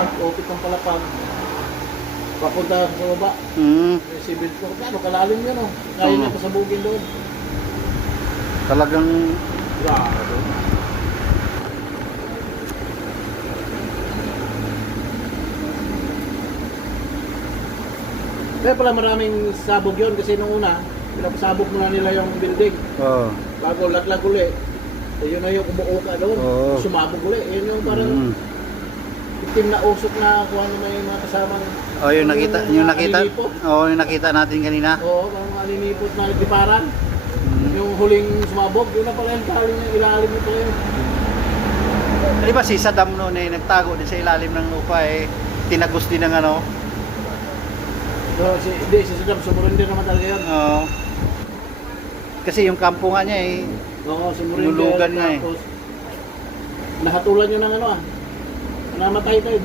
palapag, upit ng palapag. Papunta sa baba. May civil floor. Ano, kalalim yun, oh. Kaya niya pasabugin doon. Talagang Grabe. Kaya pala maraming sabog yun kasi nung una, pinapasabog muna nila yung building. Bago laglag uli. Yun na yung umuuka doon. Sumabog uli. Yun yung parang itim na usok na kung ano may mga kasamang yung nakita, alinipot. yung nakita natin kanina. Oo, parang alinipot na nagdiparan. Yung huling sumabog, yun na pala yung ilalim nito yun. Di ba si Saddam noon nagtago din sa ilalim ng lupa tinagos din ng ano. So, si Saddam, sumurin din naman talaga yun. Kasi yung kampo nga niya Oo, sumurin nulugan din. nga Tapos, nahatulan niya ng ano namatay tayo.